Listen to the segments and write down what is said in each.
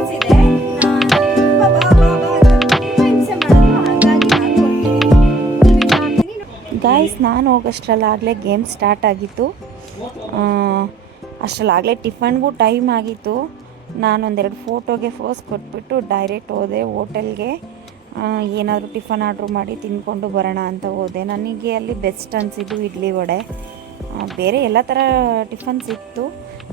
Course ಇದೆ. ತುಂಬಾ ಬಾ ಬಾ ಬಾ ಅಂತ ತುಂಬಾ ಹಿಂಸೆ ಮಾಡಿದ್ರು. ಹಾಗಾಗಿ ನಾನು ಹೋಗ್ತೀನಿ. ಗಾಯ್ಸ್, ನಾನು ಹೋಗೋಷ್ಟರಲ್ಲಾಗಲೇ ಗೇಮ್ ಸ್ಟಾರ್ಟ್ ಆಗಿತ್ತು. ಅಷ್ಟರಲ್ಲಾಗಲೇ ಟಿಫನ್ಗೂ ಟೈಮ್ ಆಗಿತ್ತು. ನಾನೊಂದೆರಡು ಫೋಟೋಗೆ ಫೋಸ್ ಕೊಟ್ಬಿಟ್ಟು ಡೈರೆಕ್ಟ್ ಹೋದೆ ಹೋಟೆಲ್ಗೆ. ಏನಾದರೂ ಟಿಫನ್ ಆರ್ಡ್ರ್ ಮಾಡಿ ತಿಂದ್ಕೊಂಡು ಬರೋಣ ಅಂತ ಹೋದೆ. ನನಗೆ ಅಲ್ಲಿ ಬೆಸ್ಟ್ ಅನಿಸಿದ್ದು ಇಡ್ಲಿ ವಡೆ. ಬೇರೆ ಎಲ್ಲ ಥರ ಟಿಫನ್ಸ್ ಇತ್ತು,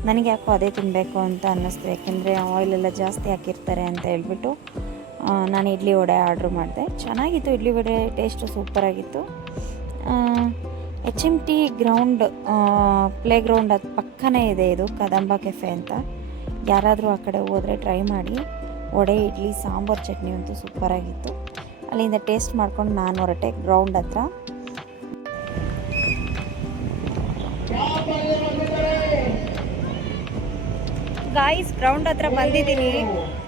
ನನಗೆ ಯಾಕೋ ಅದೇ ತಿನ್ನಬೇಕು ಅಂತ ಅನ್ನಿಸ್ತು. ಯಾಕೆಂದರೆ ಆಯಿಲೆಲ್ಲ ಜಾಸ್ತಿ ಹಾಕಿರ್ತಾರೆ ಅಂತ ಹೇಳ್ಬಿಟ್ಟು ನಾನು ಇಡ್ಲಿ ವಡೆ ಆರ್ಡ್ರ್ ಮಾಡಿದೆ. ಚೆನ್ನಾಗಿತ್ತು ಇಡ್ಲಿ ವಡೆ, ಟೇಸ್ಟು ಸೂಪರಾಗಿತ್ತು. HMT ಗ್ರೌಂಡ್ ಪ್ಲೇ ಗ್ರೌಂಡ್ ಅದು ಪಕ್ಕನೇ ಇದೆ ಇದು ಕದಂಬ ಕೆಫೆ ಅಂತ. ಯಾರಾದರೂ ಆ ಕಡೆ ಹೋದರೆ ಟ್ರೈ ಮಾಡಿ. ವಡೆ, ಇಡ್ಲಿ, ಸಾಂಬಾರು, ಚಟ್ನಿ ಅಂತೂ ಸೂಪರಾಗಿತ್ತು. ಅಲ್ಲಿಂದ ಟೇಸ್ಟ್ ಮಾಡ್ಕೊಂಡು ನಾನು ಹೊರಟೆ ಗ್ರೌಂಡ್ ಹತ್ರ. ಗಾಯ್ಸ್, ಗ್ರೌಂಡ್ ಹತ್ರ ಬಂದಿದ್ದೀನಿ,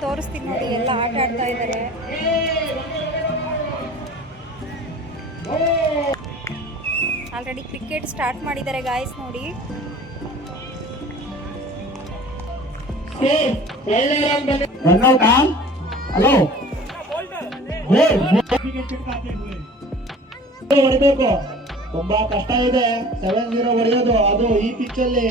ತೋರಿಸ್ತೀನಿ ನೋಡಿ. ಎಲ್ಲ ಆಟ ಆಡ್ತಾ ಇದ್ದಾರೆ. ಆಲ್ರೆಡಿ ಕ್ರಿಕೆಟ್ ಸ್ಟಾರ್ಟ್ ಮಾಡಿದ್ದಾರೆ ಗಾಯ್ಸ್ ನೋಡಿ. ಹೊಡಿಬೇಕು, ತುಂಬಾ ಕಷ್ಟ ಇದೆ. 7-0 ಹೊಡೆಯೋದು, ಅದು ಈ ಪಿಚ್ ಅಲ್ಲಿ.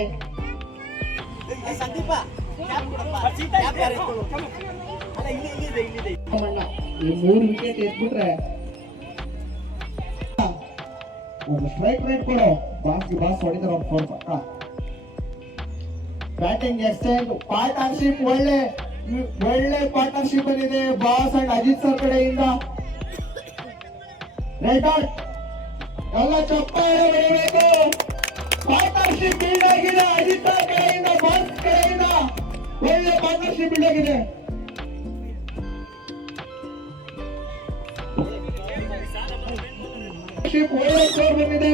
ಈ 3 ವಿಕೆಟ್ ಎತ್ಬಿಟ್ರೆ ಒಂದು ಸ್ಟ್ರೈಕ್ ರೇಟ್ ಕೊಡು. ಬಾಸ್ ಹೊಡಿತಾರೆ ಒಂದು 4 ಪಕ್ಕ. ಬ್ಯಾಟಿಂಗ್ ಎಕ್ಸ್ಚೇಂಜ್ ಪಾರ್ಟ್ನರ್ಶಿಪ್, ಒಳ್ಳೆ ಪಾರ್ಟ್ನರ್ಶಿಪ್ ಬಂದಿದೆ ಬಾಸ್ ಅಂಡ್ ಅಜಿತ್ ಸರ್ ಕಡೆಯಿಂದ. ರೆಡ್ ಔಟ್, ಎಲ್ಲ ಚಪ್ಪಾಳೆ ಹೊಡಿಬೇಕು. ಪಾರ್ಟ್ನರ್ಶಿಪ್ ಬಿಲ್ಡ್ ಆಗಿದೆ ಅಜಿತ್ ಸರ್ ಕಡೆಯಿಂದ, ಬಾಸ್ ಕಡೆಯಿಂದ ಒಳ್ಳೆ ಪಾರ್ಟ್ನರ್ಶಿಪ್ ಬಿಲ್ಡ್ ಆಗಿದೆ. ಒಳ್ಳೆ ಸ್ಕೋರ್ ಬಂದಿದೆ.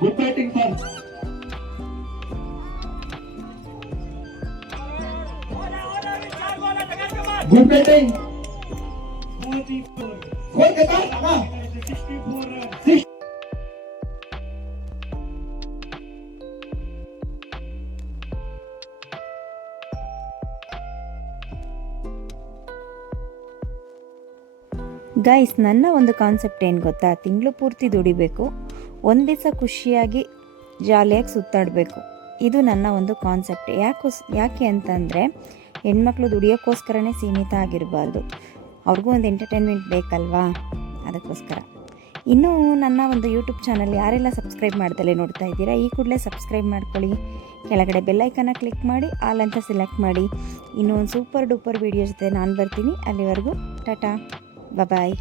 Good batting sir. Good batting. Guys, ನನ್ನ ಒಂದು ಕಾನ್ಸೆಪ್ಟ್ ಏನು ಗೊತ್ತಾ? ತಿಂಗಳು ಪೂರ್ತಿ ದುಡಿಬೇಕು, ಒಂದು ದಿವಸ ಖುಷಿಯಾಗಿ ಜಾಲಿಯಾಗಿ ಸುತ್ತಾಡಬೇಕು. ಇದು ನನ್ನ ಒಂದು ಕಾನ್ಸೆಪ್ಟ್. ಯಾಕೆ ಅಂತಂದರೆ, ಹೆಣ್ಮಕ್ಳು ದುಡಿಯೋಕ್ಕೋಸ್ಕರನೇ ಸೀಮಿತ ಆಗಿರಬಾರ್ದು. ಅವ್ರಿಗೂ ಒಂದು ಎಂಟರ್ಟೈನ್ಮೆಂಟ್ ಬೇಕಲ್ವಾ, ಅದಕ್ಕೋಸ್ಕರ. ಇನ್ನೂ ನನ್ನ ಒಂದು ಯೂಟ್ಯೂಬ್ ಚಾನಲ್ ಯಾರೆಲ್ಲ ಸಬ್ಸ್ಕ್ರೈಬ್ ಮಾಡ್ದಲೇ ನೋಡ್ತಾ ಇದ್ದೀರಾ, ಈ ಕೂಡಲೇ ಸಬ್ಸ್ಕ್ರೈಬ್ ಮಾಡ್ಕೊಳ್ಳಿ. ಕೆಳಗಡೆ ಬೆಲ್ಲೈಕನ್ನ ಕ್ಲಿಕ್ ಮಾಡಿ ಆಲ್ ಅಂತ ಸೆಲೆಕ್ಟ್ ಮಾಡಿ. ಇನ್ನೂ ಒಂದು ಸೂಪರ್ ಡೂಪರ್ ವೀಡಿಯೋ ಜೊತೆ ನಾನು ಬರ್ತೀನಿ. ಅಲ್ಲಿವರೆಗೂ ಟಾಟಾ, ಬಾಯ್.